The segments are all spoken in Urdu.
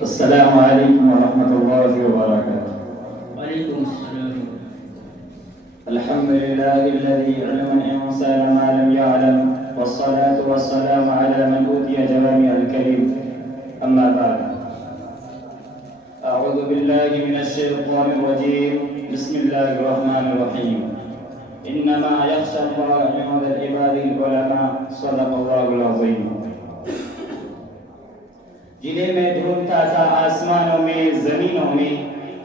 السلام علیکم ورحمۃ اللہ وبرکاتہ. وعلیکم السلام. الحمد للہ الذی علم الانسان ما لم يعلم والصلاة والسلام على من اوتی جوامع الکلم. اما بعد. اعوذ باللہ من الشیطان الرجیم. بسم اللہ الرحمن الرحیم. انما یخشى اللہ من عباده العلماء. صدق اللہ العظیم. جنہیں میں ڈھونڈتا تھا آسمانوں میں زمینوں میں،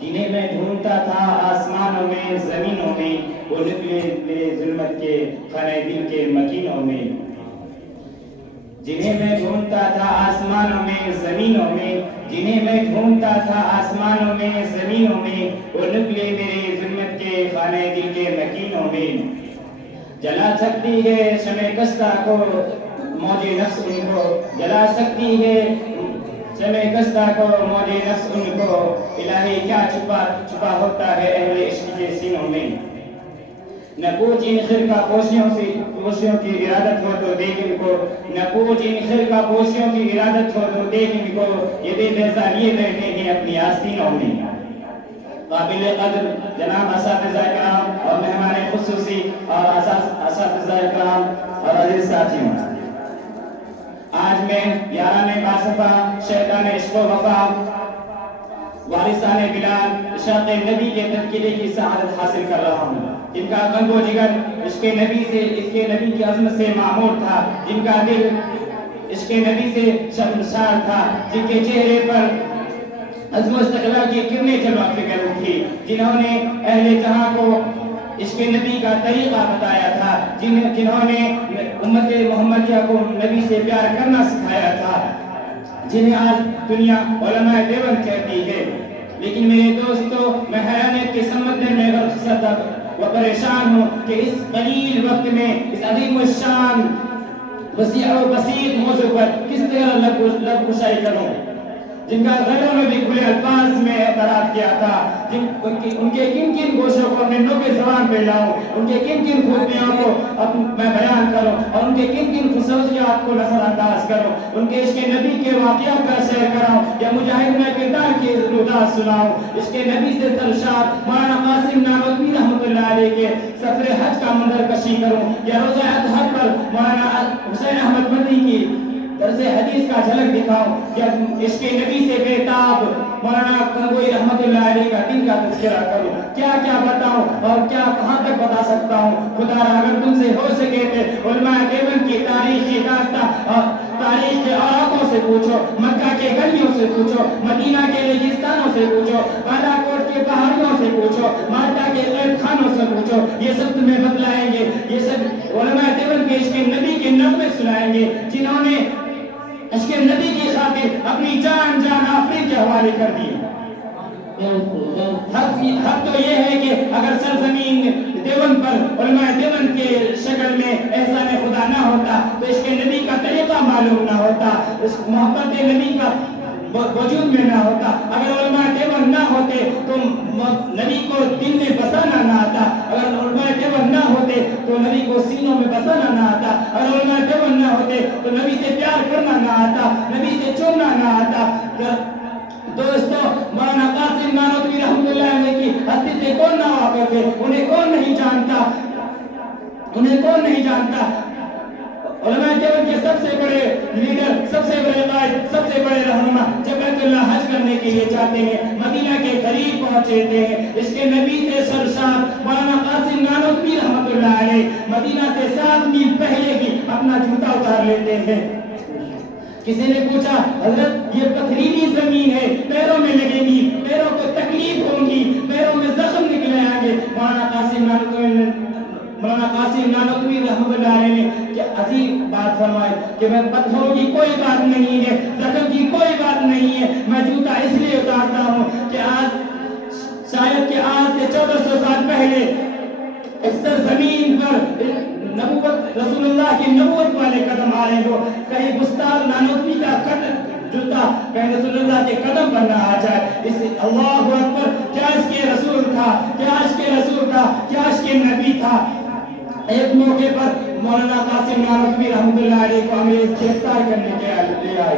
جنہیں میں ڈھونڈتا تھا آسمانوں میں زمینوں میں، وہ نکلے میرے ظلمت کے خانہ دل کے مکینوں میں. جنہیں میں ڈھونڈتا تھا آسمانوں میں زمینوں میں، جنہیں میں ڈھونڈتا تھا آسمانوں میں زمینوں میں، وہ نکلے میرے ظلمت کے خانہ دل کے مکینوں میں. جلا سکتی ہے شمع کشتہ کو موج نفس ان کو، جلا سکتی ہے شمع کشتہ کو موج نفس ان کو. الہی کیا چھپا ہوتا ہے اہل عشق کے سینوں میں. نہ پوچھ ان خرقہ پوشیوں کی ارادت ہو تو دیکھ ان کو، نہ پوچھ ان خرقہ پوشیوں کی ارادت ہو تو دیکھ ان کو. یہ بے بیزا لیے بیٹھے ہیں اپنی آستینوں میں. قابل قدر جناب اساتذہ کرام اور مہمان خصوصی اور اساتذہ کرام اور عزیز ساتھیوں، آج میں یاران باصفا شیطان عشق و وفا وارثان بلال عشاق نبی کے تذکرے کی سعادت حاصل کر رہا ہوں، جن کا قلب و جگر عشق نبی سے، عشق نبی کی عظمت سے معمور تھا، جن کا دل عشق نبی سے شرمسار تھا، جن کے چہرے پر عزم و استقلال کی کرنیں جلوہ فکر اٹھی، جنہوں نے اہل جہاں کو عشق نبی کا طریقہ بتایا تھا، جنہوں نے امت محمدیہ کو نبی سے پیار کرنا سکھایا تھا، جنہیں آج دنیا علماء دیوبند کہتی ہے. لیکن میرے دوستو، میں حیرانیت کے سمندر میں غرق شدہ و پریشان ہوں کہ اس قلیل وقت میں اس عظیم الشان وسیع و بسیط موضوع پر کس طرح لب کشائی کروں، جن کا غیروں نے بھی کھلے الفاظ میں اعتراف کیا تھا، ان کے کن کن گوشوں کو اپنے نوک زبان پہ لاؤں، ان کے کن کن خوبیوں کو میں بیان کروں اور ان کے کن کن خصوصیات کو نظر انداز کروں، ان کے عشق نبی کے واقعات کا سیر کراؤں یا مجاہدین کردار کی رودات سناؤں. عشق نبی سے سرشار مولانا قاسم نانوتوی رحمۃ اللہ علیہ کے سفر حج کا منظر کشی کروں یا روزہ اضحیٰ پر مولانا حسین احمد مدنی کی درس حدیث کا جھلک دکھاؤں یا عشق نبی سے بےتاب مولانا گنگوئی رحمۃ اللہ علیہ کا دن کا تذکرہ کروں. کیا کیا بتاؤں اور کیا کہاں تک بتا سکتا ہوں. خدا را اگر تم سے ہو سکے تو علماء دیوبند کی تاریخی داستان اور تاریخ کے اوراقوں سے پوچھو، مکہ کے گلیوں سے پوچھو، مدینہ کے ریگستانوں سے پوچھو، بالا کوٹ کے پہاڑیوں سے پوچھو، مالٹا کے قید خانوں سے پوچھو. یہ سب تمہیں بتلائیں گے، یہ سب علماء دیوبند کے عشق نبی کے نغمے سنائیں گے، جنہوں نے عشق نبی کی خاطر اپنی جان آفرین کے حوالے کر دی. حق تو یہ ہے کہ اگر سرزمین دیوبند پر علماء دیوبند کے شکل میں احسان خدا نہ ہوتا تو عشق نبی کا طریقہ معلوم نہ ہوتا، محبت نبی کا وجود میں نہ ہوتا. اگر علماء دیوبند نہ ہوتے تو نبی کو دل میں بسانا نہ آتا، اگر علماء دیوبند نہ ہوتے تو نبی کو سینوں میں بسانا نہ آتا، اگر علماء دیوبند نہ ہوتے تو نبی سے پیار کرنا نہ آتا، نبی سے چومنا نہ آتا. دوستو، مولانا قاسم نانوتوی رحمۃ اللہ علیہ کی ہستی سے کون نہ واقف ہے؟ انہیں کون نہیں جانتا، انہیں کون نہیں جانتا. علماء دیوبند کے سب سے بڑے لیڈر، سب سے بڑے قائد، سب سے بڑے رہنما جب بیت اللہ حج کرنے کے لیے جاتے ہیں، مدینہ کے قریب پہنچتے ہیں، عشق نبی سے سرشار مولانا قاسم نانوتوی رحمۃ اللہ علیہ مدینہ سے 7 میل پہلے ہی اپنا جوتا اتار لیتے ہیں. کسی نے پوچھا، حضرت یہ پتھریلی زمین ہے، پیروں میں لگے گی، پیروں کو تکلیف ہوگی، پیروں میں زخم نکلے آئیں گے. مولانا قاسم نانوتوی رحمۃ اللہ علیہ نے کیا عظیم بات فرمائی کہ میں پتھروں کی کوئی بات نہیں ہے، زخم کی کوئی بات نہیں ہے، میں جوتا اس لیے اتارتا ہوں کہ آج شاید کہ آج سے 1400 سال پہلے اس زمین پر نبوت، رسول اللہ کی نبوت والے قدم آئے ہو، کہیں گستاخ نانوتوی کا جوتا کہیں رسول اللہ کے قدم پر نہ آ جائے. اس اللہ اکبر، کیا اس کے رسول تھا، کیا اس کے رسول تھا، کیا اس کے نبی تھا. ایک موقع پر مولانا قاسم نانوتوی رحمۃ اللہ علیہ کو انگریز گرفتار کرنے کے لیے آئے.